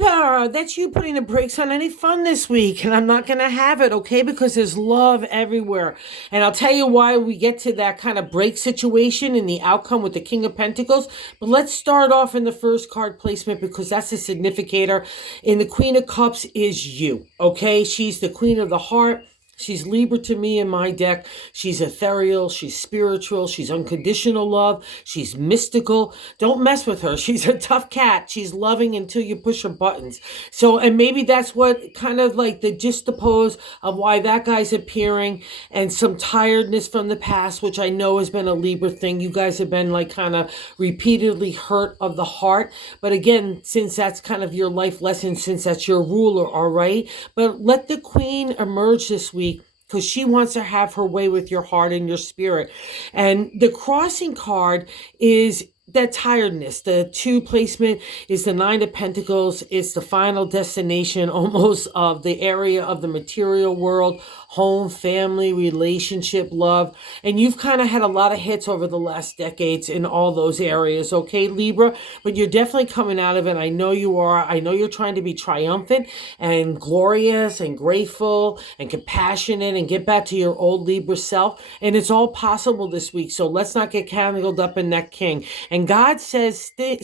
Libra, that's you putting the brakes on any fun this week, and I'm not going to have it, okay? Because there's love everywhere. And I'll tell you why we get to that kind of break situation in the outcome with the King of Pentacles. But let's start off in the first card placement because that's a significator. In the Queen of Cups is you, okay? She's the Queen of the Heart. She's Libra to me in my deck. She's ethereal. She's spiritual. She's unconditional love. She's mystical. Don't mess with her. She's a tough cat. She's loving until you push her buttons. So, and maybe that's what kind of like the juxtapose of why that guy's appearing, and some tiredness from the past, which I know has been a Libra thing. You guys have been like kind of repeatedly hurt of the heart. But again, since that's kind of your life lesson, since that's your ruler, all right? But let the Queen emerge this week, because she wants to have her way with your heart and your spirit. And the crossing card is that tiredness. The 2 placement is the 9 of Pentacles. It's the final destination almost of the area of the material world, home, family, relationship, love. And you've kind of had a lot of hits over the last decades in all those areas, okay, Libra? But you're definitely coming out of it. I know you are. I know you're trying to be triumphant and glorious and grateful and compassionate and get back to your old Libra self. And it's all possible this week. So let's not get tangled up in that king. And God says, God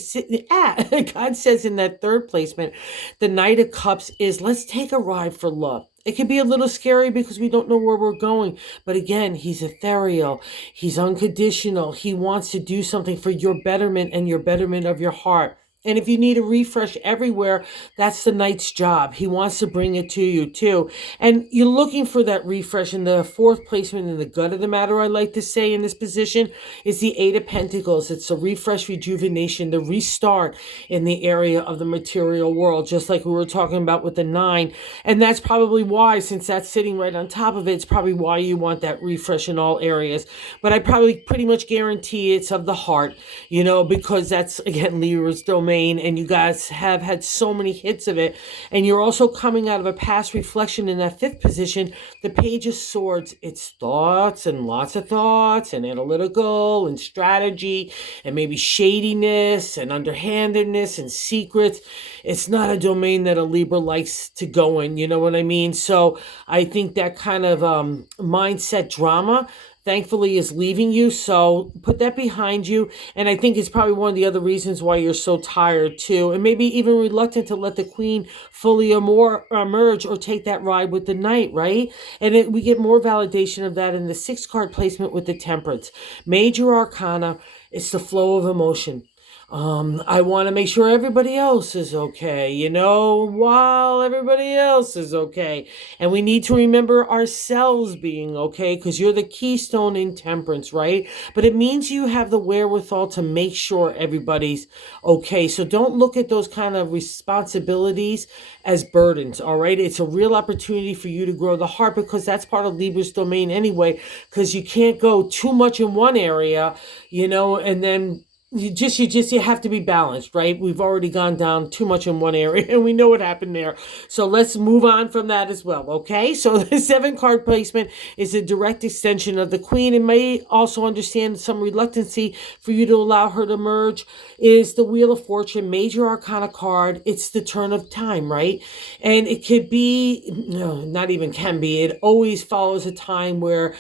says in that 3rd placement, the Knight of Cups is, let's take a ride for love. It can be a little scary because we don't know where we're going. But again, he's ethereal. He's unconditional. He wants to do something for your betterment and your betterment of your heart. And if you need a refresh everywhere, that's the Knight's job. He wants to bring it to you too. And you're looking for that refresh. In the 4th placement, in the gut of the matter, I like to say in this position, is the 8 of Pentacles. It's a refresh, rejuvenation, the restart in the area of the material world, just like we were talking about with the 9. And that's probably why, since that's sitting right on top of it, it's probably why you want that refresh in all areas. But I probably pretty much guarantee it's of the heart, you know, because that's, again, Libra's domain. And you guys have had so many hits of it. And you're also coming out of a past reflection in that 5th position, the Page of Swords. It's thoughts and lots of thoughts and analytical and strategy and maybe shadiness and underhandedness and secrets. It's not a domain that a Libra likes to go in, you know what I mean? So I think that kind of mindset drama thankfully is leaving you. So put that behind you. And I think it's probably one of the other reasons why you're so tired too. And maybe even reluctant to let the Queen fully emerge or take that ride with the Knight, right? And we get more validation of that in the 6th card placement with the Temperance. Major Arcana, it's the flow of emotion. I want to make sure everybody else is okay, you know, while everybody else is okay. And we need to remember ourselves being okay, because you're the keystone in Temperance, right? But it means you have the wherewithal to make sure everybody's okay. So don't look at those kind of responsibilities as burdens, all right? It's a real opportunity for you to grow the heart, because that's part of Libra's domain anyway, because you can't go too much in one area, you know, and then you have to be balanced, right? We've already gone down too much in one area and we know what happened there. So let's move on from that as well, okay? So the 7 card placement is a direct extension of the Queen, and may also understand some reluctancy for you to allow her to merge, is the Wheel of Fortune, Major Arcana card. It's the turn of time, right? And it could be, no, not even can be, it always follows a time where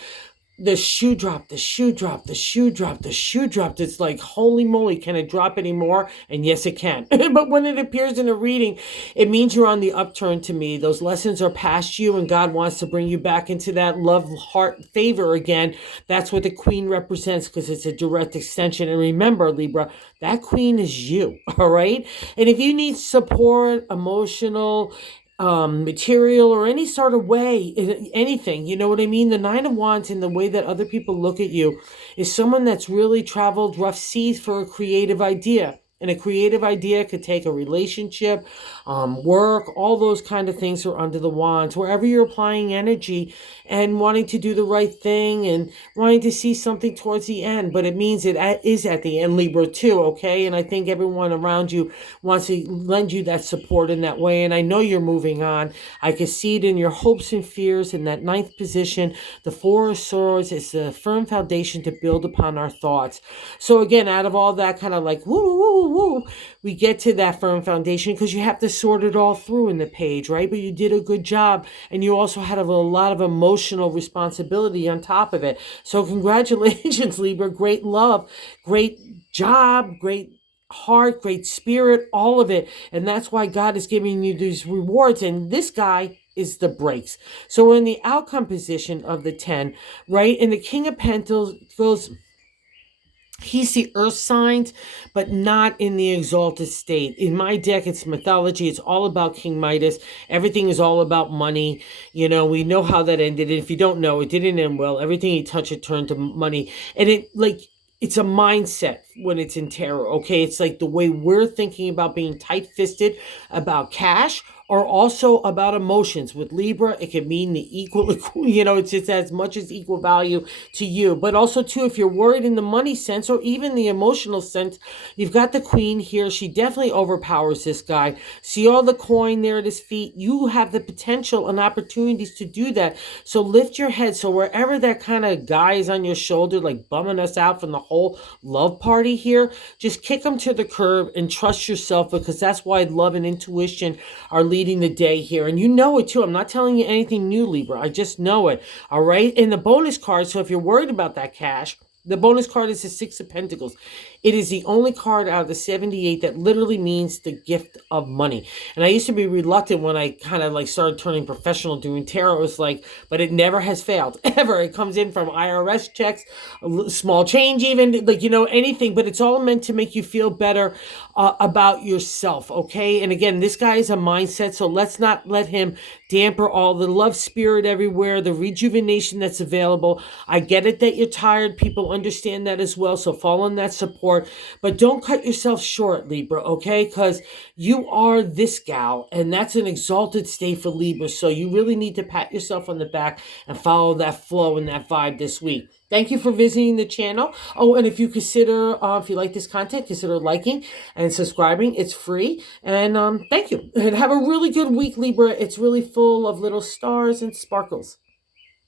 the shoe dropped, the shoe dropped, the shoe dropped, the shoe dropped. It's like, holy moly, can it drop anymore? And yes, it can. But when it appears in a reading, it means you're on the upturn to me. Those lessons are past you, and God wants to bring you back into that love, heart, favor again. That's what the Queen represents, because it's a direct extension. And remember, Libra, that Queen is you, all right? And if you need support, emotional, material, or any sort of way, anything, you know what I mean? The 9 of Wands, in the way that other people look at you, is someone that's really traveled rough seas for a creative idea. And a creative idea could take a relationship, work, all those kind of things are under the wands. Wherever you're applying energy and wanting to do the right thing and wanting to see something towards the end. But it means it is at the end, Libra, too, okay? And I think everyone around you wants to lend you that support in that way. And I know you're moving on. I can see it in your hopes and fears in that 9th position. The 4 of Swords is a firm foundation to build upon our thoughts. So again, out of all that kind of like, woo, woo, woo, we get to that firm foundation because you have to sort it all through in the page, right? But you did a good job, and you also had a lot of emotional responsibility on top of it. So congratulations, Libra. Great love, great job, great heart, great spirit, all of it. And that's why God is giving you these rewards. And this guy is the breaks. So we're in the outcome position of the 10, right? And the King of Pentacles, he's the earth signs, but not in the exalted state. In my deck, it's mythology. It's all about King Midas. Everything is all about money. You know, we know how that ended. And if you don't know, it didn't end well. Everything he touched, it turned to money. And it's a mindset when it's in tarot, okay? It's like the way we're thinking about being tight-fisted about cash, or also about emotions. With Libra, it can mean the equal, you know, it's just as much as equal value to you. But also, too, if you're worried in the money sense or even the emotional sense, you've got the Queen here. She definitely overpowers this guy. See all the coin there at his feet? You have the potential and opportunities to do that. So lift your head. So wherever that kind of guy is on your shoulder, like bumming us out from the whole love party here, just kick him to the curb and trust yourself, because that's why love and intuition are leading the day here. And you know it too. I'm not telling you anything new, Libra. I just know it. All right. And the bonus card. So if you're worried about that cash, the bonus card is the Six of Pentacles. It is the only card out of the 78 that literally means the gift of money. And I used to be reluctant when I kind of like started turning professional doing tarot. It was like, but it never has failed, ever. It comes in from IRS checks, small change even, like, you know, anything. But it's all meant to make you feel better about yourself, okay? And again, this guy is a mindset, so let's not let him damper all the love spirit everywhere, the rejuvenation that's available. I get it that you're tired. People understand that as well, so fall on that support. But don't cut yourself short, Libra, okay? Because you are this gal, and that's an exalted state for Libra, so you really need to pat yourself on the back and follow that flow and that vibe this week. Thank you for visiting the channel. Oh, and if you consider, if you like this content, consider liking and subscribing. It's free. And thank you. And have a really good week, Libra. It's really full of little stars and sparkles.